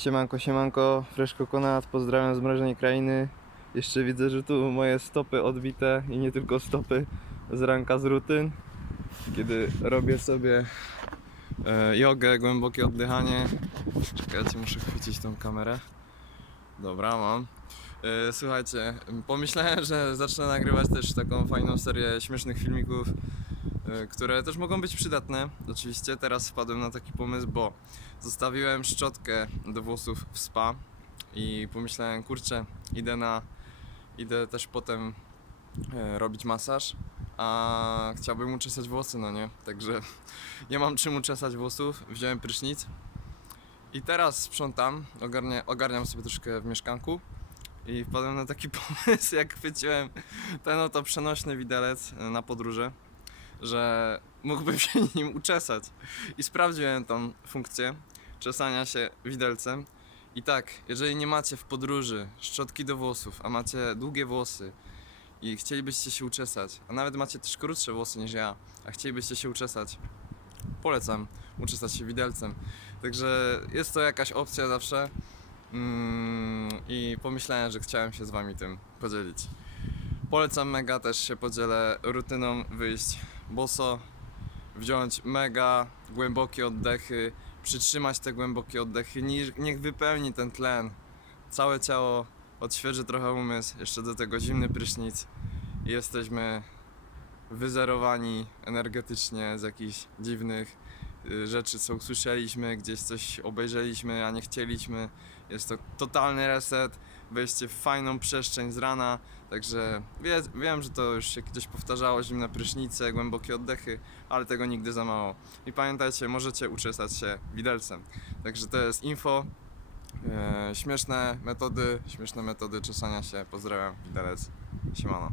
Siemanko, siemanko, Fresh Coconut, pozdrawiam z mroźnej krainy. Jeszcze widzę, że tu moje stopy odbite i nie tylko stopy z ranka z rutyn. Kiedy robię sobie e, jogę, głębokie oddychanie. Czekajcie, muszę chwycić tą kamerę. Dobra, mam. E, Słuchajcie, pomyślałem, że zacznę nagrywać też taką fajną serię śmiesznych filmików, które też mogą być przydatne. Oczywiście teraz wpadłem na taki pomysł, bo zostawiłem szczotkę do włosów w spa i pomyślałem, kurczę, idę na idę też potem e, robić masaż, a chciałbym uczesać włosy, no nie? Także nie mam czym uczesać włosów, wziąłem prysznic i teraz sprzątam, ogarnia, ogarniam sobie troszkę w mieszkanku i wpadłem na taki pomysł, jak chwyciłem ten oto przenośny widelec e, na podróże, że mógłbym się nim uczesać. I sprawdziłem tą funkcję czesania się widelcem. I tak, jeżeli nie macie w podróży szczotki do włosów, a macie długie włosy i chcielibyście się uczesać, a nawet macie też krótsze włosy niż ja, a chcielibyście się uczesać, polecam uczesać się widelcem. Także jest to jakaś opcja zawsze. Mm, I pomyślałem, że chciałem się z wami tym podzielić. Polecam mega, też się podzielę rutyną wyjść boso, wziąć mega głębokie oddechy, przytrzymać te głębokie oddechy, niech, wypełni ten tlen. Całe ciało odświeży trochę umysł, jeszcze do tego zimny prysznic i jesteśmy wyzerowani energetycznie z jakichś dziwnych rzeczy, co usłyszeliśmy, gdzieś coś obejrzeliśmy, a nie chcieliśmy. Jest to totalny reset, wejście w fajną przestrzeń z rana, także wie, wiem, że to już się gdzieś powtarzało, zimne prysznice, głębokie oddechy, ale tego nigdy za mało. I pamiętajcie, możecie uczesać się widelcem. Także to jest info, e, śmieszne metody, śmieszne metody czesania się. Pozdrawiam, widelec, siemano.